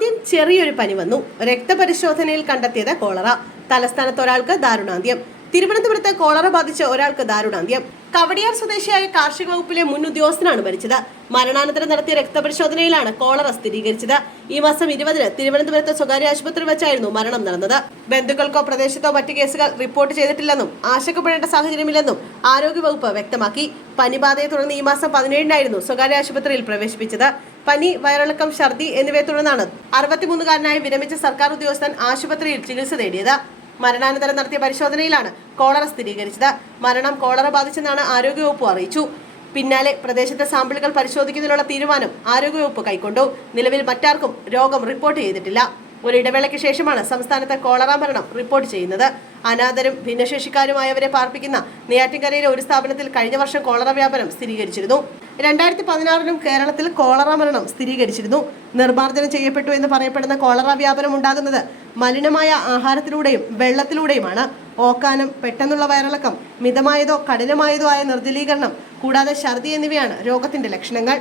ആദ്യം ചെറിയൊരു പനി വന്നു. രക്തപരിശോധനയിൽ കണ്ടെത്തിയത് കോളറ. തലസ്ഥാനത്ത് ഒരാൾക്ക് ദാരുണാന്ത്യം. തിരുവനന്തപുരത്ത് കോളറ ബാധിച്ച ഒരാൾക്ക് ദാരുണാന്ത്യം. കവടിയാർ സ്വദേശിയായ കാർഷിക വകുപ്പിലെ മുൻ ഉദ്യോഗസ്ഥനാണ് മരിച്ചത്. മരണാനന്തരം നടത്തിയ രക്തപരിശോധനയിലാണ് കോളറ സ്ഥിരീകരിച്ചത്. ഈ മാസം ഇരുപതിന് തിരുവനന്തപുരത്ത് സ്വകാര്യ ആശുപത്രിയിൽ വെച്ചായിരുന്നു മരണം നടന്നത്. ബന്ധുക്കൾക്കോ പ്രദേശത്തോ മറ്റ് കേസുകൾ റിപ്പോർട്ട് ചെയ്തിട്ടില്ലെന്നും ആശങ്കപ്പെടേണ്ട സാഹചര്യമില്ലെന്നും ആരോഗ്യവകുപ്പ് വ്യക്തമാക്കി. പനിബാധയെ തുടർന്ന് ഈ മാസം പതിനേഴിനായിരുന്നു സ്വകാര്യ ആശുപത്രിയിൽ പ്രവേശിപ്പിച്ചത്. പനി വയറിളക്കം ഛർദി എന്നിവയെ തുടർന്നാണ് അറുപത്തിമൂന്നുകാരനായ വിരമിച്ച സർക്കാർ ഉദ്യോഗസ്ഥൻ ആശുപത്രിയിൽ ചികിത്സ തേടിയത് മരണാനന്തരം നടത്തിയ പരിശോധനയിലാണ് കോളറ സ്ഥിരീകരിച്ചത്. മരണം കോളറ ബാധിച്ചെന്നാണ് ആരോഗ്യവകുപ്പ് അറിയിച്ചു. പിന്നാലെ പ്രദേശത്തെ സാമ്പിളുകൾ പരിശോധിക്കുന്നതിനുള്ള തീരുമാനം ആരോഗ്യവകുപ്പ് കൈക്കൊണ്ടു. നിലവിൽ മറ്റാർക്കും രോഗം റിപ്പോർട്ട് ചെയ്തിട്ടില്ല. ഒരു ഇടവേളയ്ക്ക് ശേഷമാണ് സംസ്ഥാനത്തെ കോളറ മരണം റിപ്പോർട്ട് ചെയ്യുന്നത്. അനാഥരും ഭിന്നശേഷിക്കാരുമായവരെ പാർപ്പിക്കുന്ന നെയ്യാറ്റിൻകരയിലെ ഒരു സ്ഥാപനത്തിൽ കഴിഞ്ഞ വർഷം കോളറ വ്യാപനം സ്ഥിരീകരിച്ചിരുന്നു. രണ്ടായിരത്തി പതിനാറിലും കേരളത്തിൽ കോളറ മരണം സ്ഥിരീകരിച്ചിരുന്നു. നിർമ്മാർജനം ചെയ്യപ്പെട്ടു എന്ന് പറയപ്പെടുന്ന കോളറ വ്യാപനം ഉണ്ടാകുന്നത് മലിനമായ ആഹാരത്തിലൂടെയും വെള്ളത്തിലൂടെയുമാണ് ഓക്കാനം പെട്ടെന്നുള്ള വയറിളക്കം മിതമായതോ കഠിനമായതോ ആയ നിർജലീകരണം കൂടാതെ ഛർദി എന്നിവയാണ് രോഗത്തിന്റെ ലക്ഷണങ്ങൾ.